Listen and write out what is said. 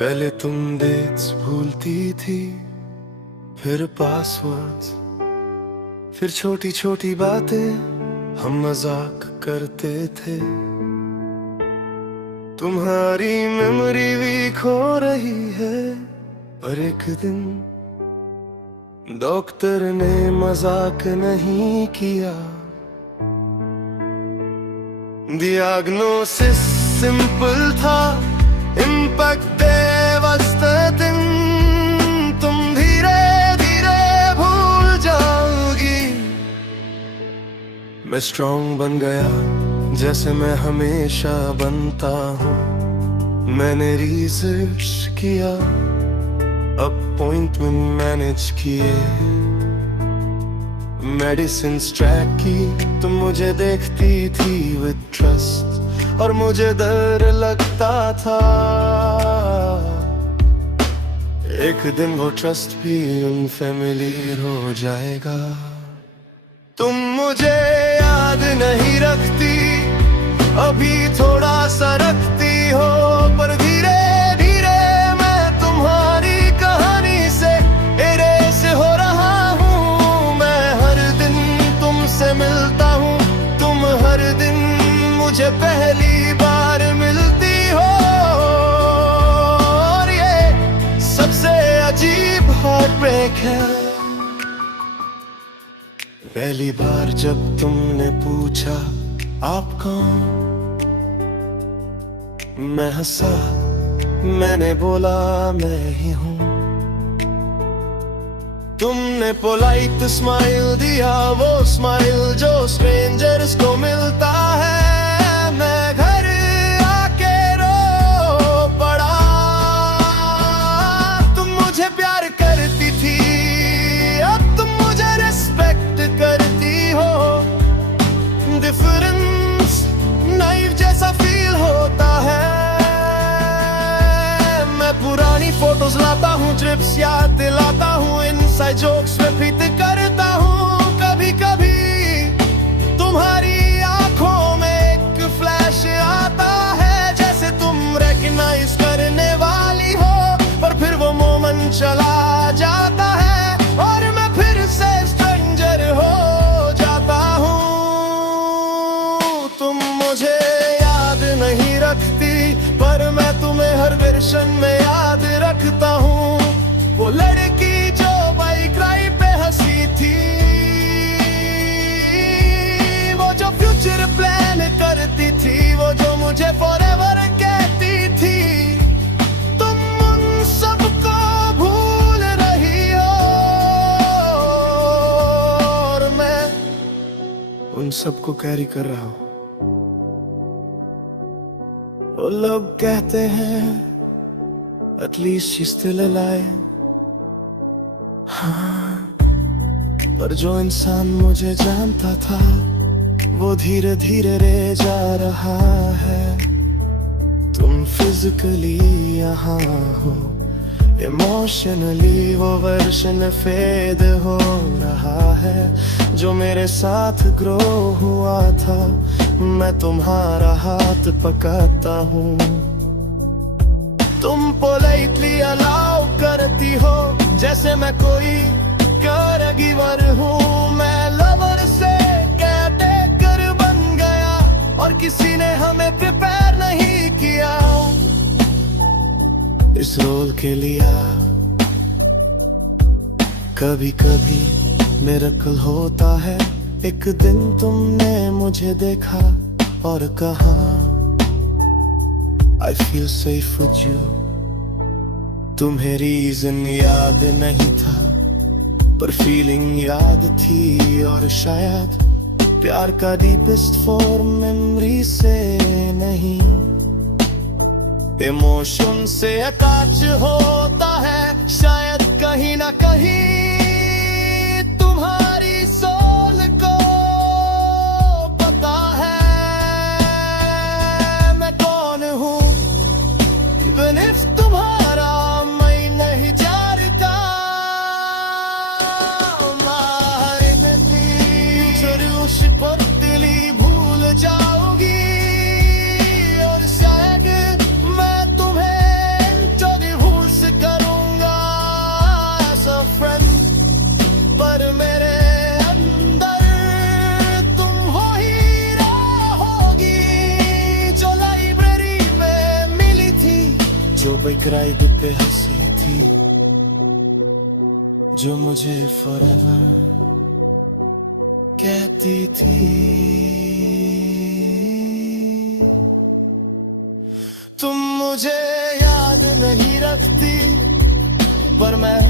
पहले तुम डेट्स भूलती थी, फिर पासवर्ड्स, फिर छोटी छोटी बातें हम मजाक करते थे। तुम्हारी मेमोरी भी खो रही है, पर एक दिन डॉक्टर ने मजाक नहीं किया। डियाग्नोसिस सिंपल था, इम्पैक्ट देवस्तातिन। तुम धीरे धीरे भूल जाओगी। मैं स्ट्रॉन्ग बन गया जैसे मैं हमेशा बनता हूँ। मैंने रिसर्च किया, अपॉइंटमेंट मैनेज किए, मेडिसिन ट्रैक की। तुम मुझे देखती थी विद ट्रस्ट, और मुझे डर लगता था एक दिन वो ट्रस्ट भी अनफैमिलियर हो जाएगा। तुम मुझे याद नहीं रखती, अभी थोड़ा सा रखती हो, पर धीरे धीरे मैं तुम्हारी कहानी से इरेज हो रहा हूँ। मैं हर दिन तुमसे मिलता हूँ, तुम हर दिन मुझे पहली बार मिलती हो। और ये सबसे अजीब हार्ट ब्रेक है। पहली बार जब तुमने पूछा आप कौन, मैं हंसा, मैंने बोला मैं ही हूँ। तुमने पोलाइट स्माइल दिया, वो स्माइल जो स्ट्रेंजर्स को मिलता है। मैं घर आके रो पड़ा। तुम मुझे प्यार करती थी, अब तुम मुझे रिस्पेक्ट करती हो। डिफरेंस नाइफ जैसा फील होता है। मैं पुरानी फोटोज लाता हूँ, ट्रिप्स याद दिलाता हूँ, इनसाइड जोक्स में फिट करता हूँ। कभी कभी तुम्हारी आंखों में एक फ्लैश आता है, जैसे तुम रिकॉग्नाइज करने वाली हो, पर फिर वो मोमेंट चला जाता है और मैं फिर से स्ट्रेंजर हो जाता हूँ। तुम मुझे याद नहीं रखती, पर मैं तुम्हें हर वर्षन में याद रखता हूँ। वो लड़की जो बाइक राइड पे हंसी थी, वो जो फ्यूचर प्लान करती थी, वो जो मुझे फॉरएवर कहती थी। तुम उन सबको भूल रही हो, और मैं उन सबको कैरी कर रहा हूँ। वो लोग कहते हैं at least she's still alive। हाँ, पर जो इंसान मुझे जानता था, वो धीरे धीरे रह जा रहा है। तुम फिजिकली यहाँ हो, इमोशनली वो वर्जन फेड हो रहा है। जो मेरे साथ ग्रो हुआ था, मैं तुम्हारा हाथ पकड़ता हूँ। तुम पोलाइटली अलाउ करती हो, जैसे मैं कोई गिवर हूँ। मैं लवर से केयरटेकर बन गया, और किसी ने हमें प्रिपेयर नहीं किया इस रोल के लिया। कभी कभी मिरेकल होता है, एक दिन तुमने मुझे देखा और कहा I feel safe with you। तुम्हें रीजन याद नहीं था, पर फीलिंग याद थी। और शायद प्यार का डीपेस्ट फॉर्म मेमोरी से नहीं, इमोशन से अटैच होता है। शायद कहीं ना कहीं तुम्हारी सोल को पता है मैं कौन हूँ। Even if तुम्हारा मैं नहीं जानता, पर दिली भूल जाओगी। और शायद मैं तुम्हें एक राइड पे हंसी थी जो मुझे forever कहती थी। तुम मुझे याद नहीं रखती पर मैं